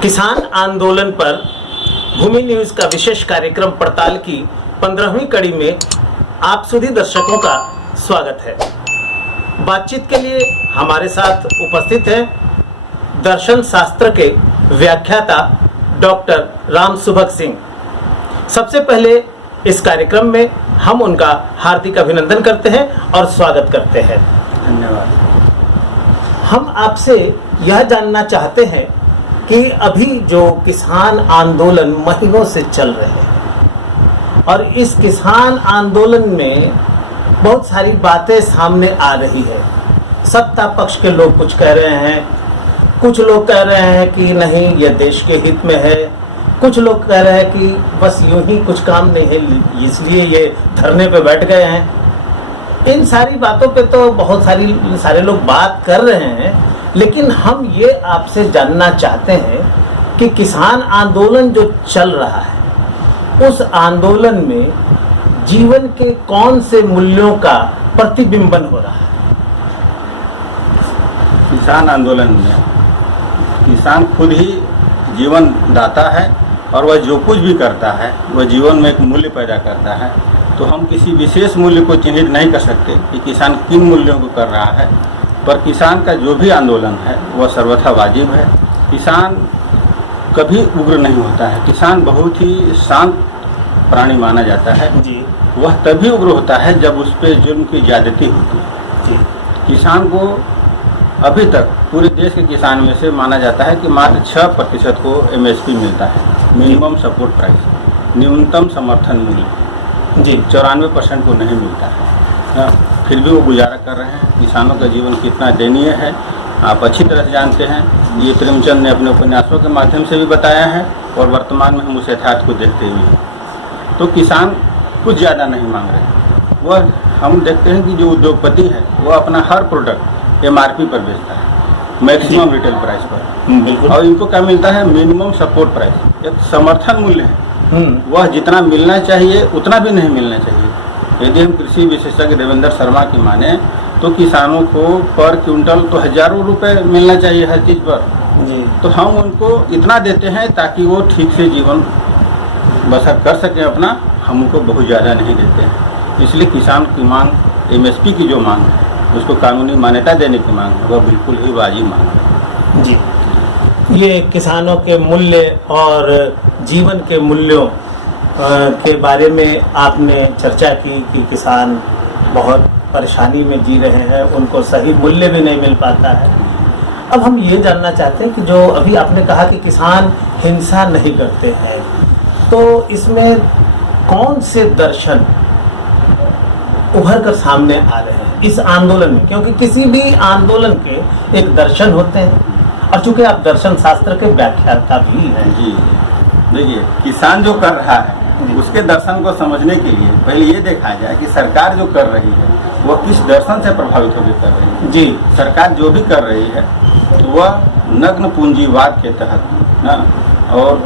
किसान आंदोलन पर भूमि न्यूज का विशेष कार्यक्रम पड़ताल की 15वीं कड़ी में आप सभी दर्शकों का स्वागत है। बातचीत के लिए हमारे साथ उपस्थित हैं दर्शन शास्त्र के व्याख्याता डॉक्टर राम सुभग सिंह। सबसे पहले इस कार्यक्रम में हम उनका हार्दिक अभिनंदन करते हैं और स्वागत करते हैं। धन्यवाद। हम आपसे यह जानना चाहते हैं कि अभी जो किसान आंदोलन महीनों से चल रहे हैं और इस किसान आंदोलन में बहुत सारी बातें सामने आ रही है। सत्ता पक्ष के लोग कुछ कह रहे हैं, कुछ लोग कह रहे हैं कि नहीं यह देश के हित में है, कुछ लोग कह रहे हैं कि बस यूं ही कुछ काम नहीं है इसलिए ये धरने पे बैठ गए हैं। इन सारी बातों पे तो बहुत सारे लोग बात कर रहे हैं, लेकिन हम ये आपसे जानना चाहते हैं कि किसान आंदोलन जो चल रहा है उस आंदोलन में जीवन के कौन से मूल्यों का प्रतिबिंबन हो रहा है। किसान आंदोलन में किसान खुद ही जीवन दाता है और वह जो कुछ भी करता है वह जीवन में एक मूल्य पैदा करता है। तो हम किसी विशेष मूल्य को चिन्हित नहीं कर सकते कि किसान किन मूल्यों को कर रहा है, पर किसान का जो भी आंदोलन है वह सर्वथा वाजिब है। किसान कभी उग्र नहीं होता है। किसान बहुत ही शांत प्राणी माना जाता है जी। वह तभी उग्र होता है जब उस पर जुर्म की ज्यादती होती है जी। किसान को अभी तक पूरे देश के किसान में से माना जाता है कि मात्र 6% को MSP मिलता है, मिनिमम सपोर्ट प्राइस, न्यूनतम समर्थन मूल्य जी 94% को नहीं मिलता है। फिर भी वो गुजारा कर रहे हैं। किसानों का जीवन कितना दयनीय है आप अच्छी तरह से जानते हैं। ये प्रेमचंद ने अपने उपन्यासों के माध्यम से भी बताया है और वर्तमान में हम उस यथार्थ को देखते हुए हैं। तो किसान कुछ ज़्यादा नहीं मांग रहे। वह हम देखते हैं कि जो उद्योगपति है वह अपना हर प्रोडक्ट MRP पर बेचता है, मैक्सिमम रिटेल प्राइस पर। बिल्कुल। और इनको क्या मिलता है? मिनिमम सपोर्ट प्राइस, एक समर्थन मूल्य है। वह जितना मिलना चाहिए उतना भी नहीं मिलना चाहिए। यदि हम कृषि विशेषज्ञ देवेंद्र शर्मा की माने तो किसानों को पर क्विंटल तो हजारों रुपए मिलना चाहिए हर चीज़ पर जी। तो हम उनको इतना देते हैं ताकि वो ठीक से जीवन बसर कर सकें अपना। हम उनको बहुत ज़्यादा नहीं देते हैं। इसलिए किसान की मांग MSP की जो मांग है उसको कानूनी मान्यता देने की मांग है वह बिल्कुल ही वाजिब मांग है जी। ये किसानों के मूल्य और जीवन के मूल्यों के बारे में आपने चर्चा की कि किसान बहुत परेशानी में जी रहे हैं, उनको सही मूल्य भी नहीं मिल पाता है। अब हम ये जानना चाहते हैं कि जो अभी आपने कहा कि किसान हिंसा नहीं करते हैं, तो इसमें कौन से दर्शन उभर कर सामने आ रहे हैं इस आंदोलन में? क्योंकि किसी भी आंदोलन के एक दर्शन होते हैं और चूंकि आप दर्शन शास्त्र के व्याख्याता भी हैं जी। देखिए किसान जो कर रहा है उसके दर्शन को समझने के लिए पहले ये देखा जाए कि सरकार जो कर रही है वह किस दर्शन से प्रभावित होकर कर रही है जी। सरकार जो भी कर रही है तो वह नग्न पूंजीवाद के तहत ना और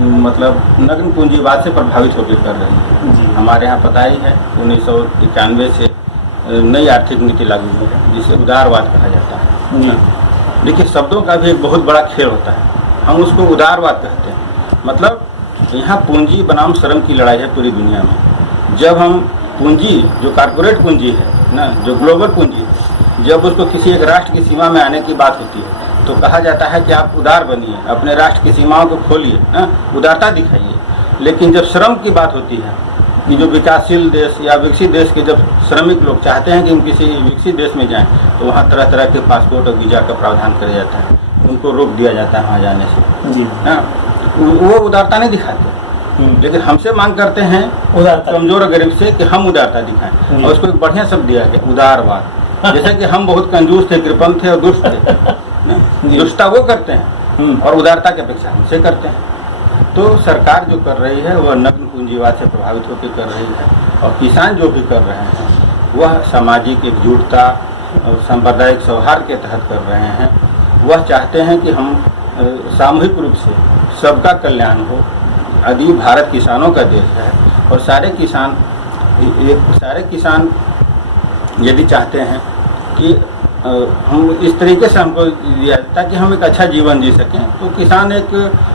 मतलब नग्न पूंजीवाद से प्रभावित होकर कर रही है जी। हमारे यहाँ पता ही है 1991 से नई आर्थिक नीति लागू हुई है जिसे उदारवाद कहा जाता है। देखिए शब्दों का भी एक बहुत बड़ा खेल होता है। हम उसको उदारवाद कहते हैं। मतलब यहाँ पूंजी बनाम श्रम की लड़ाई है पूरी दुनिया में। जब हम पूंजी जो कारपोरेट पूंजी है ना, जो ग्लोबल पूंजी है, जब उसको किसी एक राष्ट्र की सीमा में आने की बात होती है तो कहा जाता है कि आप उदार बनिए, अपने राष्ट्र की सीमाओं को खोलिए, उदारता दिखाइए। लेकिन जब श्रम की बात होती है कि जो विकासशील देश या विकसित देश के जब श्रमिक लोग चाहते हैं कि हम किसी विकसित देश में जाएं तो वहाँ तरह तरह के पासपोर्ट और वीज़ा का प्रावधान किया जाता है, उनको रोक दिया जाता है वहाँ जाने से जी। वो उदारता नहीं दिखाते, लेकिन हमसे मांग करते हैं उदारता, कमजोर और गरीब से कि हम उदारता दिखाएं और उसको एक बढ़िया शब्द दिया गया उदारवाद। जैसे कि हम बहुत कंजूस थे, कृपण थे और दुष्ट थे। दुष्टता वो करते हैं और उदारता की अपेक्षा हमसे करते हैं। तो सरकार जो कर रही है वह नग्न पूंजीवाद से प्रभावित होकर कर रही है और किसान जो भी कर रहे हैं वह सामाजिक एकजुटता और सांप्रदायिक सौहार्द के तहत कर रहे हैं। वह चाहते हैं कि हम सामूहिक रूप से सबका कल्याण हो। यदि भारत किसानों का देश है और सारे किसान यदि चाहते हैं कि हम इस तरीके से हमको दिया ताकि हम एक अच्छा जीवन जी सकें। तो किसान एक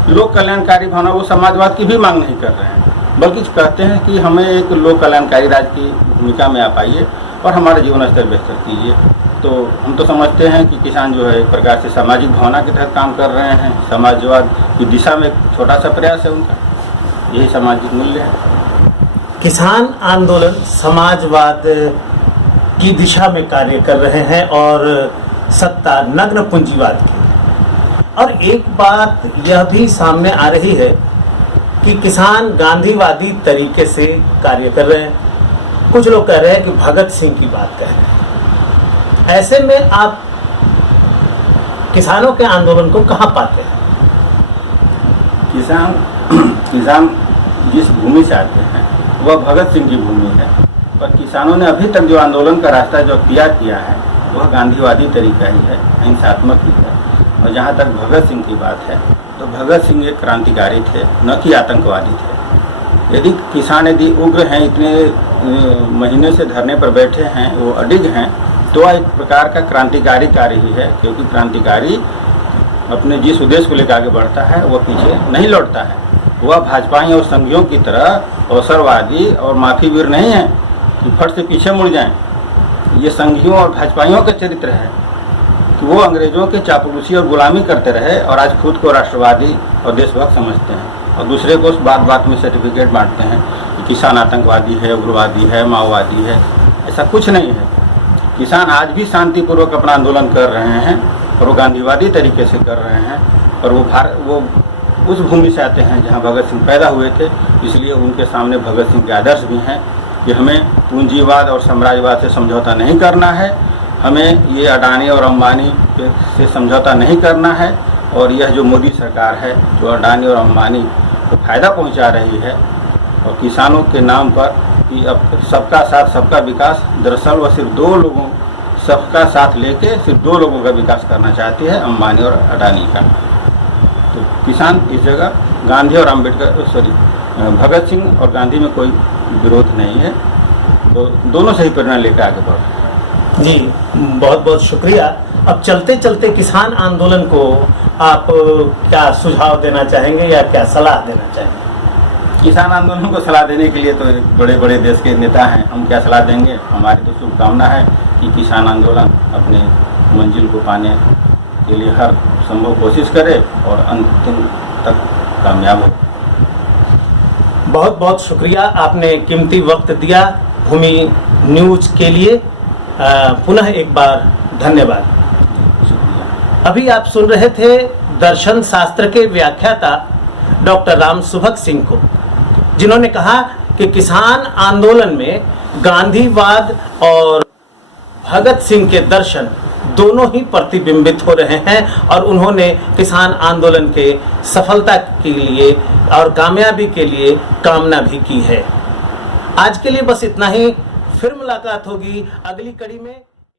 लोक कल्याणकारी भावना, वो समाजवाद की भी मांग नहीं कर रहे हैं, बल्कि कहते हैं कि हमें एक लोक कल्याणकारी राज्य की भूमिका में आप आइए और हमारा जीवन स्तर बेहतर कीजिए। तो हम तो समझते हैं कि किसान जो है एक प्रकार से सामाजिक भावना के तहत काम कर रहे हैं, समाजवाद की दिशा में एक छोटा सा प्रयास है उनका, यही सामाजिक मूल्य है। किसान आंदोलन समाजवाद की दिशा में कार्य कर रहे हैं और सत्ता नग्न पूंजीवाद की। और एक बात यह भी सामने आ रही है कि किसान गांधीवादी तरीके से कार्य कर रहे हैं, कुछ लोग कह रहे हैं कि भगत सिंह की बात कह रहे हैं। ऐसे में आप किसानों के आंदोलन को कहां पाते हैं? किसान जिस भूमि से आते हैं वह भगत सिंह की भूमि है, पर किसानों ने अभी तक जो आंदोलन का रास्ता जो अख्तियार किया है वह गांधीवादी तरीका ही है, हिंसात्मक ही है। और जहाँ तक भगत सिंह की बात है तो भगत सिंह एक क्रांतिकारी थे, न कि आतंकवादी थे। यदि किसान यदि उग्र हैं, इतने महीने से धरने पर बैठे हैं, वो अडिग हैं, तो एक प्रकार का क्रांतिकारी कार्य ही है, क्योंकि क्रांतिकारी अपने जिस उद्देश्य को लेकर आगे बढ़ता है वह पीछे नहीं लौटता है। वह भाजपाई और संघियों की तरह अवसरवादी और माफीवीर नहीं है कि फट से पीछे मुड़ जाएं। ये संघियों और भाजपाइयों का चरित्र है कि वो अंग्रेजों के चापलूसी और गुलामी करते रहे और आज खुद को राष्ट्रवादी और देशभक्त समझते हैं और दूसरे को उस बात में सर्टिफिकेट बांटते हैं कि किसान आतंकवादी है, उग्रवादी है, माओवादी है। ऐसा कुछ नहीं है। किसान आज भी शांतिपूर्वक अपना आंदोलन कर रहे हैं और वो गांधीवादी तरीके से कर रहे हैं और वो उस भूमि से आते हैं जहां भगत सिंह पैदा हुए थे, इसलिए उनके सामने भगत सिंह के आदर्श भी हैं कि हमें पूंजीवाद और साम्राज्यवाद से समझौता नहीं करना है, हमें ये अडानी और अंबानी से समझौता नहीं करना है। और यह जो मोदी सरकार है जो अडानी और अंबानी को फायदा पहुंचा रही है और किसानों के नाम पर कि अब सबका साथ सबका विकास, दरअसल वह सिर्फ दो लोगों सबका साथ लेके सिर्फ दो लोगों का विकास करना चाहती है, अंबानी और अडानी का। तो किसान इस जगह गांधी और भगत सिंह और गांधी में कोई विरोध नहीं है, तो दोनों सही प्रेरणा लेकर आगे बढ़ रहे हैं। जी, बहुत बहुत शुक्रिया। अब चलते चलते किसान आंदोलन को आप क्या सुझाव देना चाहेंगे या क्या सलाह देना चाहेंगे? किसान आंदोलन को सलाह देने के लिए तो बड़े बड़े देश के नेता हैं, हम क्या सलाह देंगे। हमारी तो शुभकामना है कि किसान आंदोलन अपने मंजिल को पाने के लिए हर संभव कोशिश करे और अंतिम तक कामयाब हो। बहुत बहुत शुक्रिया, आपने कीमती वक्त दिया भूमि न्यूज के लिए। पुनः एक बार धन्यवाद। शुक्रिया। अभी आप सुन रहे थे दर्शन शास्त्र के व्याख्याता डॉक्टर राम सुभग सिंह को, जिन्होंने कहा कि किसान आंदोलन में गांधीवाद और भगत सिंह के दर्शन दोनों ही प्रतिबिंबित हो रहे हैं और उन्होंने किसान आंदोलन के सफलता के लिए और कामयाबी के लिए कामना भी की है। आज के लिए बस इतना ही, फिर मुलाकात होगी अगली कड़ी में।